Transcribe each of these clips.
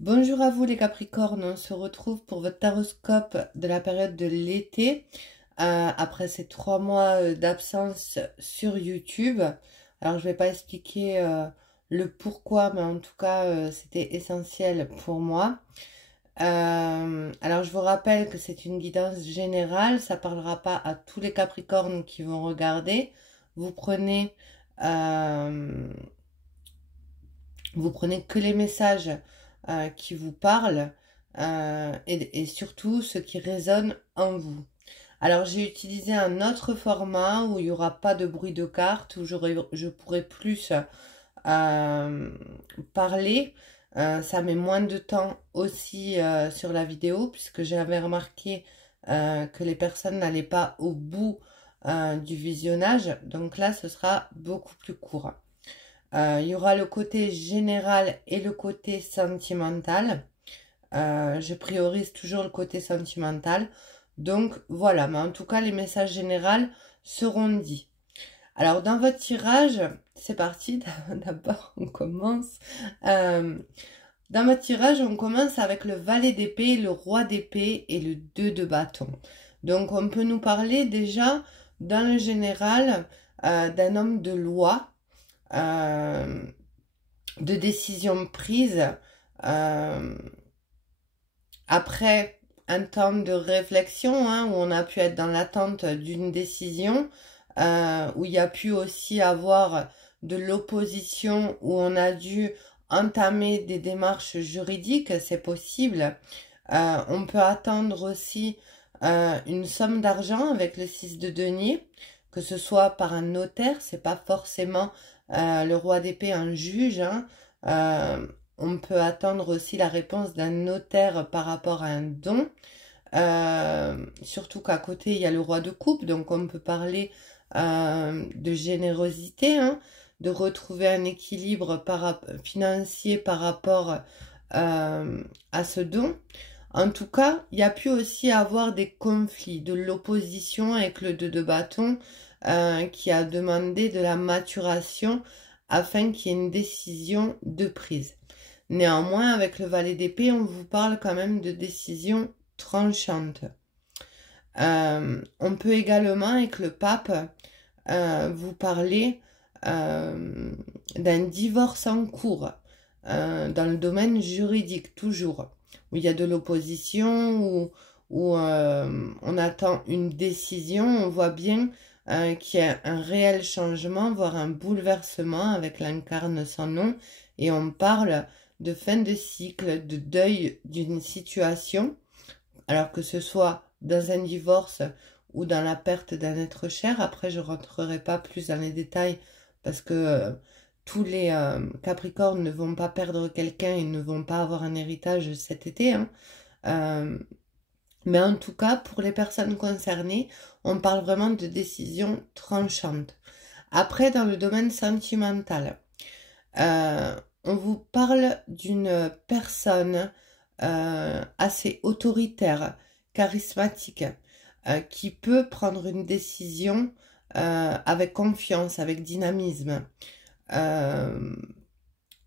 Bonjour à vous les Capricornes, on se retrouve pour votre taroscope de la période de l'été, après ces 3 mois d'absence sur YouTube. Alors je vais pas expliquer le pourquoi, mais en tout cas c'était essentiel pour moi. Alors je vous rappelle que c'est une guidance générale, ça parlera pas à tous les Capricornes qui vont regarder. Vous prenez, euh, vous prenez que les messages qui vous parlent et surtout ce qui résonne en vous. Alors j'ai utilisé un autre format où il n'y aura pas de bruit de carte, où je pourrai plus parler. Ça met moins de temps aussi sur la vidéo puisque j'avais remarqué que les personnes n'allaient pas au bout du visionnage. Donc là, ce sera beaucoup plus court. Il y aura le côté général et le côté sentimental. Je priorise toujours le côté sentimental. Donc voilà, mais en tout cas, les messages généraux seront dits. Alors, dans votre tirage, c'est parti. D'abord, on commence. Euh, Dans votre tirage, on commence avec le valet d'épée, le roi d'épée et le 2 de bâton. Donc, on peut nous parler déjà, dans le général, d'un homme de loi, euh, de décision prise après un temps de réflexion, hein, où on a pu être dans l'attente d'une décision, où il y a pu aussi avoir de l'opposition, où on a dû entamer des démarches juridiques, c'est possible. On peut attendre aussi une somme d'argent avec le 6 de denier, que ce soit par un notaire, c'est pas forcément le roi d'épée, un juge, hein. On peut attendre aussi la réponse d'un notaire par rapport à un don. Surtout qu'à côté, il y a le roi de coupe, donc on peut parler de générosité, hein, de retrouver un équilibre financier par rapport à ce don. En tout cas, il y a pu aussi avoir des conflits, de l'opposition avec le 2 de bâton qui a demandé de la maturation afin qu'il y ait une décision de prise. Néanmoins, avec le valet d'épée, on vous parle quand même de décisions tranchantes. On peut également, avec le pape, vous parler d'un divorce en cours, dans le domaine juridique, toujours, où il y a de l'opposition, où on attend une décision, on voit bien qu'il y a un réel changement, voire un bouleversement avec l'incarne sans nom, et on parle de fin de cycle, de deuil d'une situation, alors que ce soit dans un divorce ou dans la perte d'un être cher. Après, je ne rentrerai pas plus dans les détails parce que tous les Capricornes ne vont pas perdre quelqu'un et ne vont pas avoir un héritage cet été, hein. Mais en tout cas, pour les personnes concernées, on parle vraiment de décisions tranchantes. Après, dans le domaine sentimental, on vous parle d'une personne assez autoritaire, charismatique, qui peut prendre une décision avec confiance, avec dynamisme,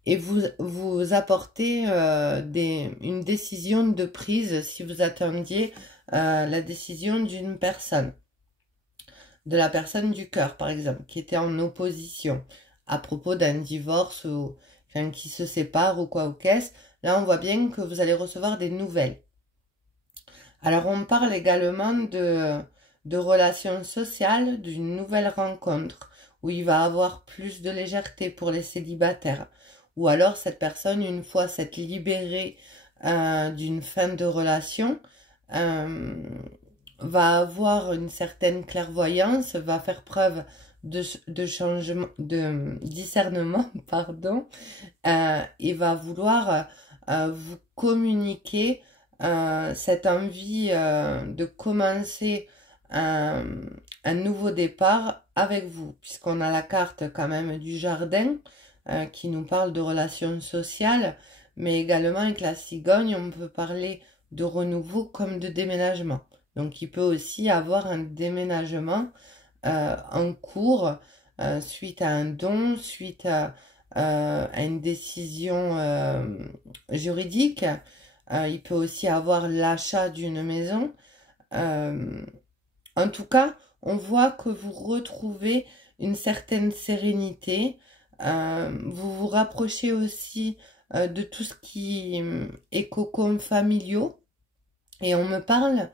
et vous apporter une décision de prise si vous attendiez la décision d'une personne, de la personne du cœur par exemple, qui était en opposition à propos d'un divorce ou enfin, qui se sépare ou quoi ou qu'est-ce. Là, on voit bien que vous allez recevoir des nouvelles. Alors, on parle également de relations sociales, d'une nouvelle rencontre, où il va avoir plus de légèreté pour les célibataires. Ou alors, cette personne, une fois s'être libérée d'une fin de relation, va avoir une certaine clairvoyance, va faire preuve de changement, de discernement, pardon, et va vouloir vous communiquer cette envie de commencer un, un nouveau départ avec vous, puisqu'on a la carte quand même du jardin qui nous parle de relations sociales, mais également avec la cigogne, on peut parler de renouveau comme de déménagement. Donc il peut aussi avoir un déménagement en cours suite à un don, suite à une décision juridique. Il peut aussi avoir l'achat d'une maison. En tout cas, on voit que vous retrouvez une certaine sérénité. Vous vous rapprochez aussi de tout ce qui est cocon familiaux. Et on me parle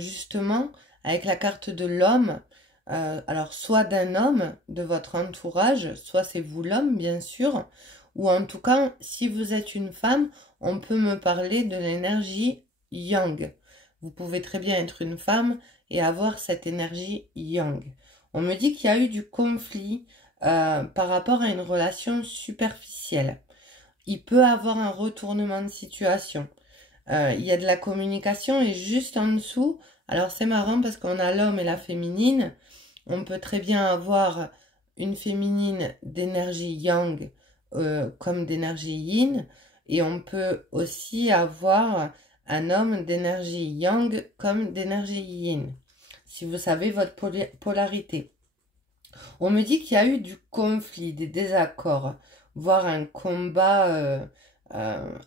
justement avec la carte de l'homme. Alors soit d'un homme de votre entourage, soit c'est vous l'homme bien sûr, ou en tout cas si vous êtes une femme, on peut me parler de l'énergie yang. Vous pouvez très bien être une femme et avoir cette énergie yang. On me dit qu'il y a eu du conflit par rapport à une relation superficielle. Il peut avoir un retournement de situation. Il y a de la communication et juste en dessous, alors c'est marrant parce qu'on a l'homme et la féminine. On peut très bien avoir une féminine d'énergie yang comme d'énergie yin. Et on peut aussi avoir un homme d'énergie yang comme d'énergie yin. Si vous savez votre polarité. On me dit qu'il y a eu du conflit, des désaccords, voire un combat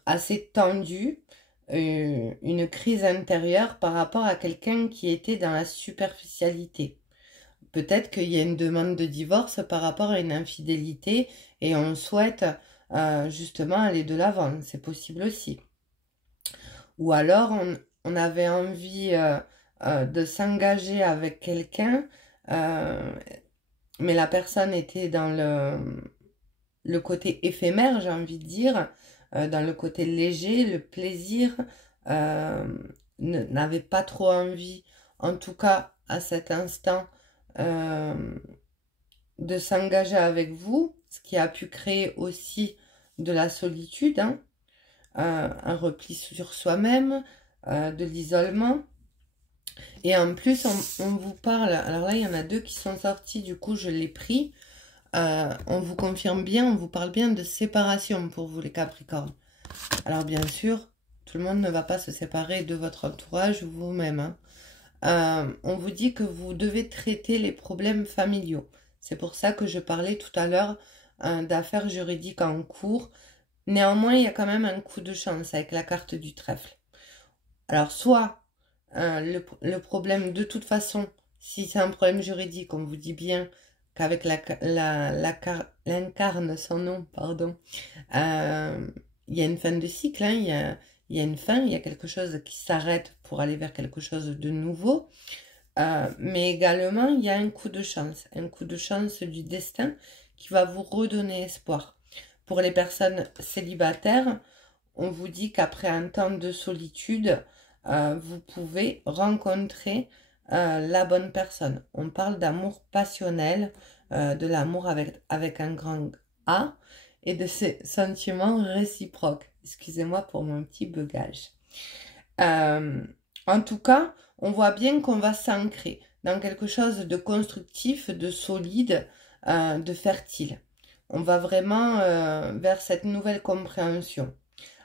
assez tendu, une crise intérieure par rapport à quelqu'un qui était dans la superficialité. Peut-être qu'il y a une demande de divorce par rapport à une infidélité et on souhaite justement aller de l'avant. C'est possible aussi. Ou alors on avait envie de s'engager avec quelqu'un, mais la personne était dans le côté éphémère, j'ai envie de dire, dans le côté léger, le plaisir, n'avait pas trop envie, en tout cas à cet instant, de s'engager avec vous, ce qui a pu créer aussi de la solitude, hein, un repli sur soi-même, de l'isolement. Et en plus, on vous parle, alors là, il y en a deux qui sont sortis, du coup, je l'ai pris. On vous confirme bien, on vous parle bien de séparation pour vous, les Capricornes. Alors, bien sûr, tout le monde ne va pas se séparer de votre entourage ou vous-même, hein. On vous dit que vous devez traiter les problèmes familiaux. C'est pour ça que je parlais tout à l'heure d'affaires juridiques en cours. Néanmoins, il y a quand même un coup de chance avec la carte du trèfle. Alors, soit le problème, de toute façon, si c'est un problème juridique, on vous dit bien qu'avec l'incarne son nom, pardon, il y a une fin de cycle, hein, il y a une fin, il y a quelque chose qui s'arrête pour aller vers quelque chose de nouveau. Mais également, il y a un coup de chance du destin qui va vous redonner espoir. Pour les personnes célibataires, on vous dit qu'après un temps de solitude, vous pouvez rencontrer la bonne personne. On parle d'amour passionnel, de l'amour avec un grand A et de ces sentiments réciproques. Excusez-moi pour mon petit bugage. En tout cas, on voit bien qu'on va s'ancrer dans quelque chose de constructif, de solide, de fertile. On va vraiment vers cette nouvelle compréhension.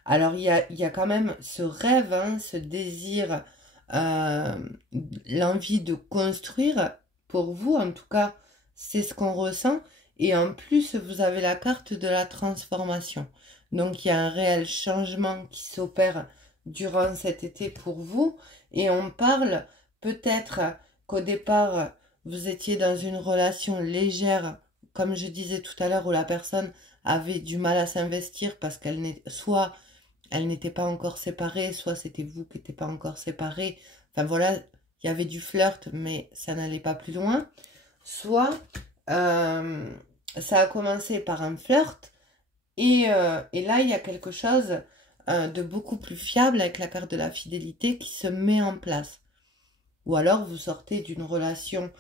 Alors, il y a quand même ce rêve, hein, ce désir, l'envie de construire pour vous. En tout cas, c'est ce qu'on ressent. Et en plus, vous avez la carte de la transformation. Donc, il y a un réel changement qui s'opère durant cet été pour vous. Et on parle peut-être qu'au départ, vous étiez dans une relation légère, comme je disais tout à l'heure, où la personne avait du mal à s'investir parce qu'elle n'est soit elle n'était pas encore séparée, soit c'était vous qui n'étiez pas encore séparés. Enfin voilà, il y avait du flirt, mais ça n'allait pas plus loin. Soit ça a commencé par un flirt, et là il y a quelque chose de beaucoup plus fiable avec la carte de la fidélité qui se met en place. Ou alors vous sortez d'une relation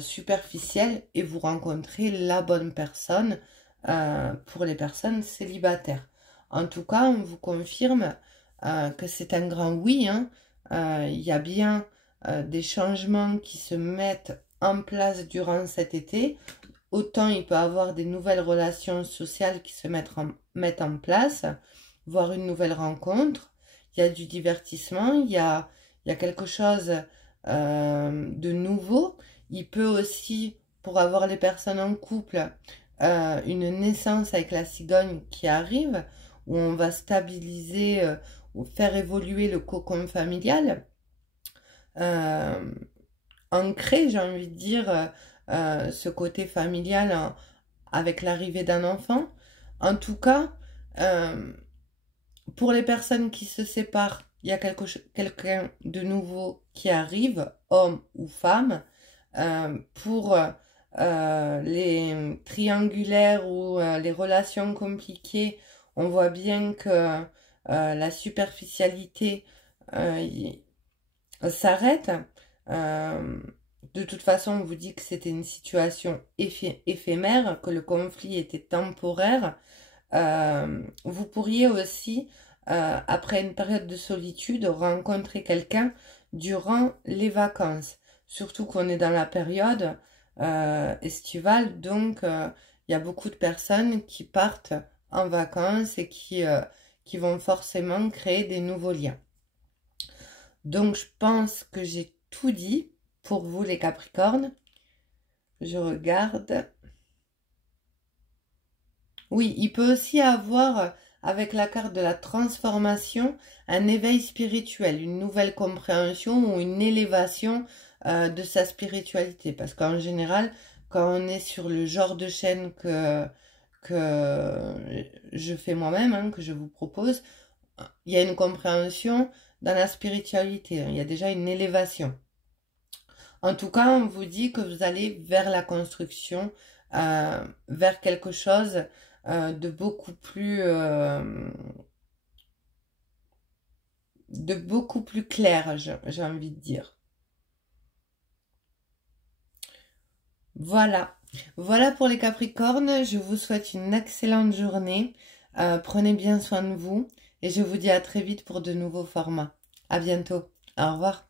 superficielle et vous rencontrez la bonne personne pour les personnes célibataires. En tout cas, on vous confirme que c'est un grand oui, hein. Il y a bien des changements qui se mettent en place durant cet été. Autant il peut y avoir des nouvelles relations sociales qui se mettent en place, voire une nouvelle rencontre. Il y a du divertissement, il y a quelque chose de nouveau. Il peut aussi, pour avoir les personnes en couple, une naissance avec la cigogne qui arrive, où on va stabiliser ou faire évoluer le cocon familial, ancrer, j'ai envie de dire, ce côté familial avec l'arrivée d'un enfant. En tout cas, pour les personnes qui se séparent, il y a quelqu'un de nouveau qui arrive, homme ou femme. Pour les triangulaires ou les relations compliquées, on voit bien que la superficialité s'arrête. De toute façon, on vous dit que c'était une situation éphémère, que le conflit était temporaire. Vous pourriez aussi, après une période de solitude, rencontrer quelqu'un durant les vacances. Surtout qu'on est dans la période estivale, donc il y a beaucoup de personnes qui partent en vacances et qui vont forcément créer des nouveaux liens. Donc je pense que j'ai tout dit pour vous les Capricornes. Je regarde. Oui, il peut aussi avoir, avec la carte de la transformation, un éveil spirituel, une nouvelle compréhension ou une élévation de sa spiritualité. Parce qu'en général, quand on est sur le genre de chaîne que je fais moi-même, hein, que je vous propose, il y a une compréhension dans la spiritualité. Il y a déjà une élévation. En tout cas, on vous dit que vous allez vers la construction, vers quelque chose de beaucoup plus clair, j'ai envie de dire. Voilà. Voilà pour les Capricornes. Je vous souhaite une excellente journée. Prenez bien soin de vous et je vous dis à très vite pour de nouveaux formats. À bientôt. Au revoir.